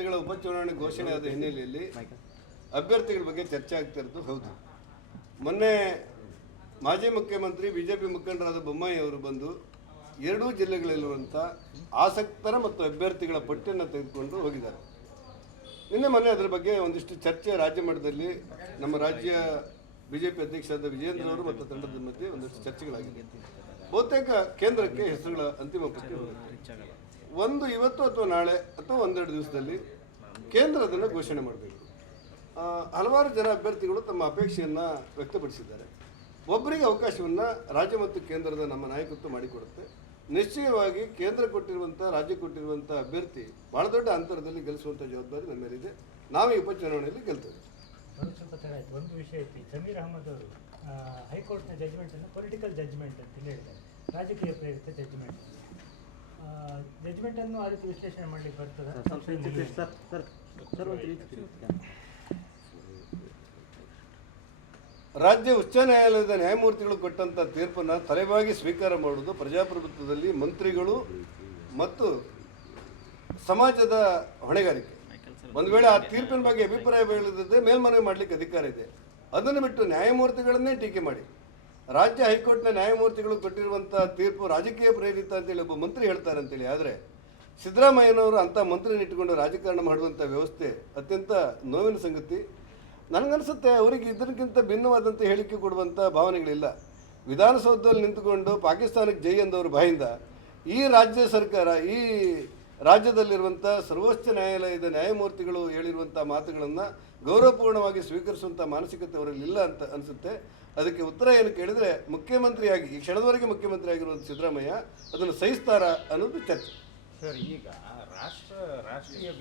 ಉಪಚುನಾವಣೆ ಘೋಷಣೆ ಆದ ಹಿನ್ನೆಲೆಯಲ್ಲಿ ಅಭ್ಯರ್ಥಿಗಳ ಬಗ್ಗೆ ಚರ್ಚೆ ಆಗ್ತಿರೋದು ಹೌದು. ಮೊನ್ನೆ ಮಾಜಿ ಮುಖ್ಯಮಂತ್ರಿ ಬಿಜೆಪಿ ಮುಖಂಡರಾದ ಬೊಮ್ಮಾಯಿ ಅವರು ಬಂದು ಎರಡೂ ಜಿಲ್ಲೆಗಳಲ್ಲಿರುವಂಥ ಆಸಕ್ತರ ಮತ್ತು ಅಭ್ಯರ್ಥಿಗಳ ಪಟ್ಟಿಯನ್ನು ತೆಗೆದುಕೊಂಡು ಹೋಗಿದ್ದಾರೆ. ಮೊನ್ನೆ ಅದರ ಬಗ್ಗೆ ಒಂದಿಷ್ಟು ಚರ್ಚೆ ರಾಜ್ಯ ಮಟ್ಟದಲ್ಲಿ ನಮ್ಮ ರಾಜ್ಯ ಬಿಜೆಪಿ ಅಧ್ಯಕ್ಷರಾದ ವಿಜೇಂದ್ರ ಅವರು ಮತ್ತು ತಂಡದ ಮಧ್ಯೆ ಒಂದಿಷ್ಟು ಚರ್ಚೆಗಳಾಗಿದೆ. ಬಹುತೇಕ ಕೇಂದ್ರಕ್ಕೆ ಹೆಸರುಗಳ ಅಂತಿಮ ಪಟ್ಟಿ ಹೋಗುತ್ತೆ. ಒಂದು ಇವತ್ತು ಅಥವಾ ನಾಳೆ ಅಥವಾ ಒಂದೆರಡು ದಿವಸದಲ್ಲಿ ಕೇಂದ್ರ ಅದನ್ನು ಘೋಷಣೆ ಮಾಡಬೇಕು. ಹಲವಾರು ಜನ ಅಭ್ಯರ್ಥಿಗಳು ತಮ್ಮ ಅಪೇಕ್ಷೆಯನ್ನು ವ್ಯಕ್ತಪಡಿಸಿದ್ದಾರೆ. ಒಬ್ಬರಿಗೆ ಅವಕಾಶವನ್ನು ರಾಜ್ಯ ಮತ್ತು ಕೇಂದ್ರದ ನಮ್ಮ ನಾಯಕತ್ವ ಮಾಡಿಕೊಡುತ್ತೆ. ನಿಶ್ಚಯವಾಗಿ ಕೇಂದ್ರ ಕೊಟ್ಟಿರುವಂಥ ರಾಜ್ಯ ಕೊಟ್ಟಿರುವಂಥ ಅಭ್ಯರ್ಥಿ ಭಾಳ ದೊಡ್ಡ ಅಂತರದಲ್ಲಿ ಗೆಲ್ಲಿಸುವಂಥ ಜವಾಬ್ದಾರಿ ನಮ್ಮ ಮೇಲಿದೆ. ನಾವು ಈ ಉಪಚುನಾವಣೆಯಲ್ಲಿ ಗೆಲ್ತೇವೆ. ಸ್ವಲ್ಪ ಥರ ಆಯಿತು. ಒಂದು ವಿಷಯ ಐತಿ, ಜಮೀರ್ ಅಹಮದ್ ಅವರು ಹೈಕೋರ್ಟ್ನ ಜಜ್ಮೆಂಟನ್ನು ಪೊಲಿಟಿಕಲ್ ಜಜ್ಮೆಂಟ್ ಅಂತ ಹೇಳಿದ್ದಾರೆ, ರಾಜಕೀಯ ಪ್ರೇರಿತ ಜಜ್ಮೆಂಟನ್ನು ಆ ರೀತಿ ವಿಶ್ಲೇಷಣೆ ಮಾಡಲಿಕ್ಕೆ ಬರ್ತದೆ. ರಾಜ್ಯ ಉಚ್ಚ ನ್ಯಾಯಾಲಯದ ನ್ಯಾಯಮೂರ್ತಿಗಳು ಕೊಟ್ಟಂಥ ತೀರ್ಪನ್ನು ತಲೆಬಾಗಿ ಸ್ವೀಕಾರ ಮಾಡುವುದು ಪ್ರಜಾಪ್ರಭುತ್ವದಲ್ಲಿ ಮಂತ್ರಿಗಳು ಮತ್ತು ಸಮಾಜದ ಹೊಣೆಗಾರಿಕೆ. ಒಂದು ವೇಳೆ ಆ ತೀರ್ಪಿನ ಬಗ್ಗೆ ಅಭಿಪ್ರಾಯ ಹೇಳಿದ್ರೆ ಮೇಲ್ಮನವಿ ಮಾಡಲಿಕ್ಕೆ ಅಧಿಕಾರ ಇದೆ. ಅದನ್ನು ಬಿಟ್ಟು ನ್ಯಾಯಮೂರ್ತಿಗಳನ್ನೇ ಟೀಕೆ ಮಾಡಿ ರಾಜ್ಯ ಹೈಕೋರ್ಟ್ನ ನ್ಯಾಯಮೂರ್ತಿಗಳು ಕೊಟ್ಟಿರುವಂಥ ತೀರ್ಪು ರಾಜಕೀಯ ಪ್ರೇರಿತ ಅಂತೇಳಿ ಒಬ್ಬ ಮಂತ್ರಿ ಹೇಳ್ತಾರೆ ಅಂತೇಳಿ. ಆದರೆ ಸಿದ್ದರಾಮಯ್ಯನವರು ಅಂಥ ಮಂತ್ರಿನ ಇಟ್ಟುಕೊಂಡು ರಾಜಕಾರಣ ಮಾಡುವಂಥ ವ್ಯವಸ್ಥೆ ಅತ್ಯಂತ ನೋವಿನ ಸಂಗತಿ. ನನಗನ್ಸುತ್ತೆ ಅವರಿಗೆ ಇದಕ್ಕಿಂತ ಭಿನ್ನವಾದಂಥ ಹೇಳಿಕೆ ಕೊಡುವಂಥ ಭಾವನೆಗಳಿಲ್ಲ. ವಿಧಾನಸೌಧದಲ್ಲಿ ನಿಂತುಕೊಂಡು ಪಾಕಿಸ್ತಾನಕ್ಕೆ ಜೈ ಎಂದವ್ರ ಬಾಯಿಂದ ಈ ರಾಜ್ಯ ಸರ್ಕಾರ, ಈ ರಾಜ್ಯದಲ್ಲಿರುವಂಥ ಸರ್ವೋಚ್ಚ ನ್ಯಾಯಾಲಯದ ನ್ಯಾಯಮೂರ್ತಿಗಳು ಹೇಳಿರುವಂಥ ಮಾತುಗಳನ್ನು ಗೌರವಪೂರ್ಣವಾಗಿ ಸ್ವೀಕರಿಸುವಂಥ ಮಾನಸಿಕತೆ ಅವರಲ್ಲಿ ಇಲ್ಲ ಅಂತ ಅನಿಸುತ್ತೆ. ಅದಕ್ಕೆ ಉತ್ತರ ಏನು ಕೇಳಿದರೆ, ಮುಖ್ಯಮಂತ್ರಿಯಾಗಿ ಈ ಕ್ಷಣದವರೆಗೆ ಮುಖ್ಯಮಂತ್ರಿ ಆಗಿರುವಂಥ ಸಿದ್ದರಾಮಯ್ಯ ಅದನ್ನು ಸಹಿಸ್ತಾರ ಅನ್ನೋದು ಚರ್ಚೆ. ಸರ್, ಈಗ ರಾಷ್ಟ್ರೀಯ